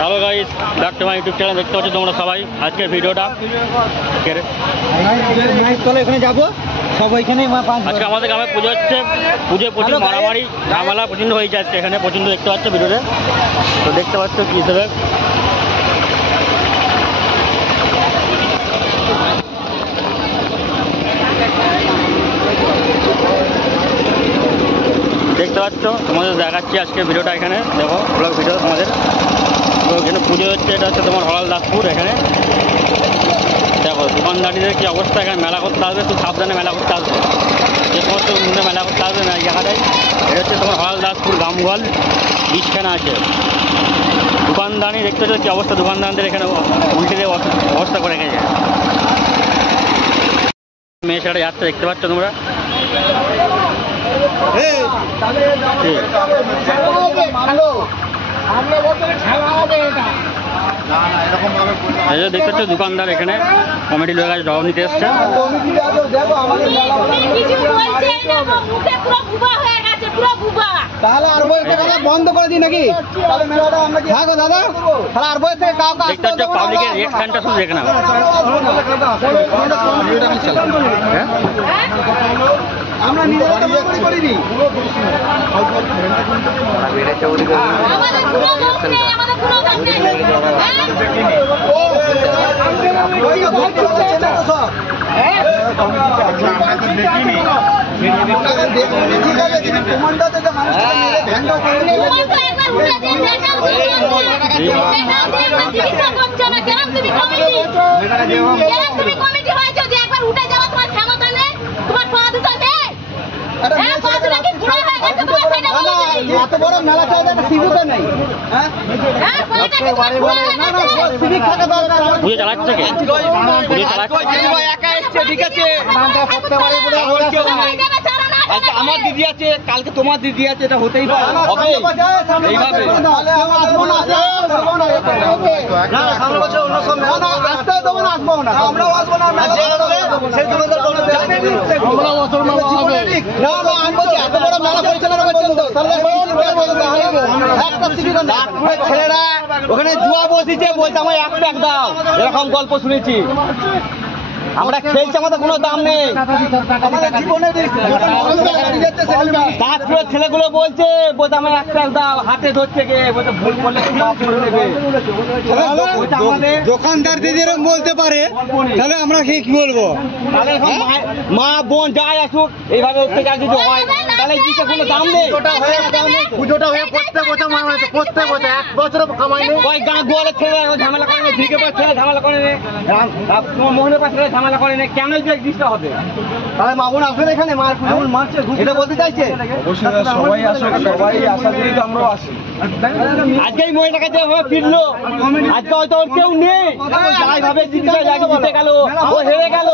Hello guys, back to my YouTube channel. দেখতে পাচ্ছ তোমরা সবাই আজকের ভিডিওটা। এখানে যাবো সব ওইখানে। আজকে আমাদের গ্রামে পুজো হচ্ছে। পুজোয় প্রচুর মারামারি ঝামেলা প্রচণ্ড হয়েছে আজকে এখানে, প্রচণ্ড দেখতে পাচ্ছ ভিডিওতে। তো দেখতে পাচ্ছ কী হিসেবে দেখতে পাচ্ছ, তোমাদের দেখাচ্ছি আজকে ভিডিওটা। এখানে দেখো ব্লগ ভিডিও তোমাদের। তো এখানে পুজো হচ্ছে, এটা হচ্ছে তোমার হলালদাসপুর। এখানে দেখো দোকানদারিদের কী অবস্থা। এখানে মেলা করতে আসবে, খুব সাবধানে মেলা করতে আসবে। যে সমস্ত মধ্যে মেলা করতে আসবে না এই জায়গাটায়। এটা হচ্ছে তোমার হলালদাসপুর গামগল বিছখানা আছে। দোকানদারি দেখতে পাচ্ছ কী অবস্থা, দোকানদারদের এখানে উল্টে দিয়ে অবস্থা করে রেখেছে। মেয়ে ছেলেটা যাচ্ছে দেখতে পাচ্ছ তোমরা। দেখতে পাচ্ছ দোকানদার এখানে কমিটি লোক আছে, জবাব নিতে এসছে। বন্ধ করে দিই নাকি দাদা? দেখতে পাচ্ছ পাবলিকের রিঅ্যাকশনটা শুধু দেখে না। আমরা নিজেরা করিনি। এত বড় মেলা চলবে না, সিভিকও নেই। পুজো চালাচ্ছে কে? পুজো চালাচ্ছে একা এসছে, ঠিক আছে। আজকে আমার দিদি আছে, কালকে তোমার দিদি আছে, এটা হতেই পারে। এইভাবে ছেলেরা ওখানে জুয়া বসেছে, বলছে আমার এক প্যাক দাও, এরকম গল্প শুনেছি। আমরা খেলছি, আমাদের কোনো দাম নেই। তারপরে ছেলেগুলো বলছে আমার এক প্যাক দাও, হাতে ধরছে গে, বলছে ভুল করলে দোকানদার দিদি এরকম বলতে পারে, তাহলে আমরা কি বলবো? তাহলে মা বোন যাই আসুক, এইভাবে অত্যাচার যদি হয় তাহলে জিনিসটা কোনো দাম নেই। পুজোটা হয়ে প্রত্যেক বছর 1 বছর কামাই নেই। ওই গাঁ গোয়ালের ছেলে ঝামেলা করে নেই, ঝিকে পাশ ছেলে ঝামেলা করে নেই, মোহনের পাশ ছেলে ঝামেলা করে নেই। কেন জিনিসটা হবে? তাহলে মা বোন আসবে এখানে, মার পুজো মারছে, এটা বলতে চাইছে। সবাই আসুক, সবাই আসা দিয়েই তো আমরাও আসি। আজকে এই মহিলাকে যেভাবে ফিরলো, আজকে হয়তো ওর কেউ নেই, যাই ভাবে জিতে গেল, ও হেরে গেল।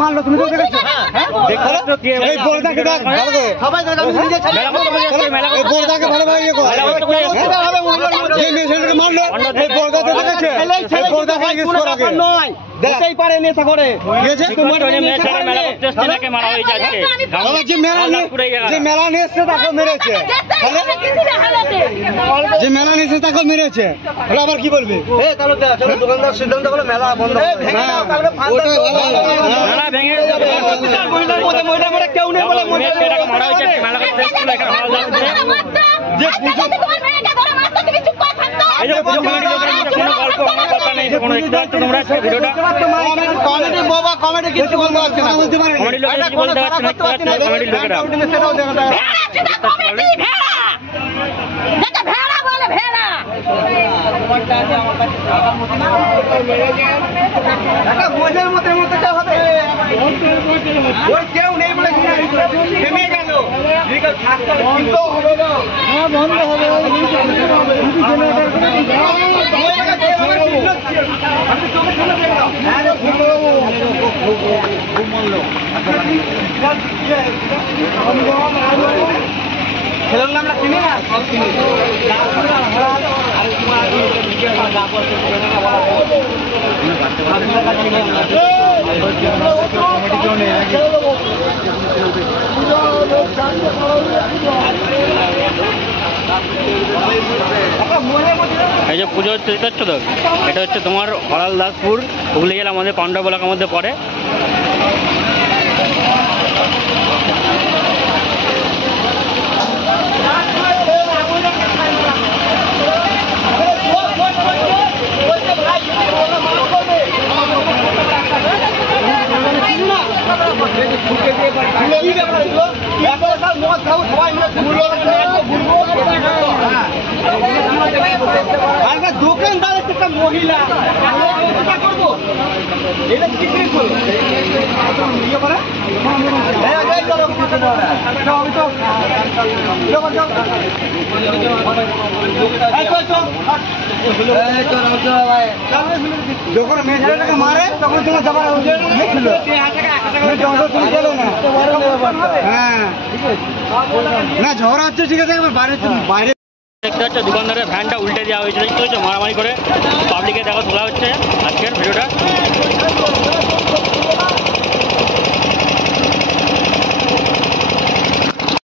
মারলো, তুমি তো দেখেছো। দেখতেই পারে নেশা করে। যে মেলা নিয়ে এসছে তাকে মেরেছে, যে মেলা নিয়ে এসছে তাকে মেরেছে, তাহলে আবার কি বলবে? দোকানদার সিদ্ধান্ত হলো মেলা বন্ধ। কেউ নেই বলে কমেডি কিছু বলতে পারছে না, বলতে পারে মজার মতো হবে। কেউ নেই বলে থেমে গেল, বন্ধ হবে। খেলার নামটা চিনি না, সব চিনি। এই যে পুজো হচ্ছে দেখতে পাচ্ছ তো, এটা হচ্ছে তোমার হরাল দাসপুর হুগলি জেলা আমাদের পাণ্ডব এলাকার মধ্যে পড়ে। দোকানদার একটা মহিলা করবো এটা কি করবো যখন মেয়েটাকে মারে তখন তোমার যাবার হ্যাঁ না ঝড় হচ্ছে ঠিক আছে বাইরে বাইরে দেখতে পাচ্ছ দোকানদারের ভ্যানটা উল্টে দেওয়া হয়েছিল, দেখতে পাচ্ছ মারামারি করে পাবলিকে দেখো তোলা হচ্ছে আজকের ভিডিওটা।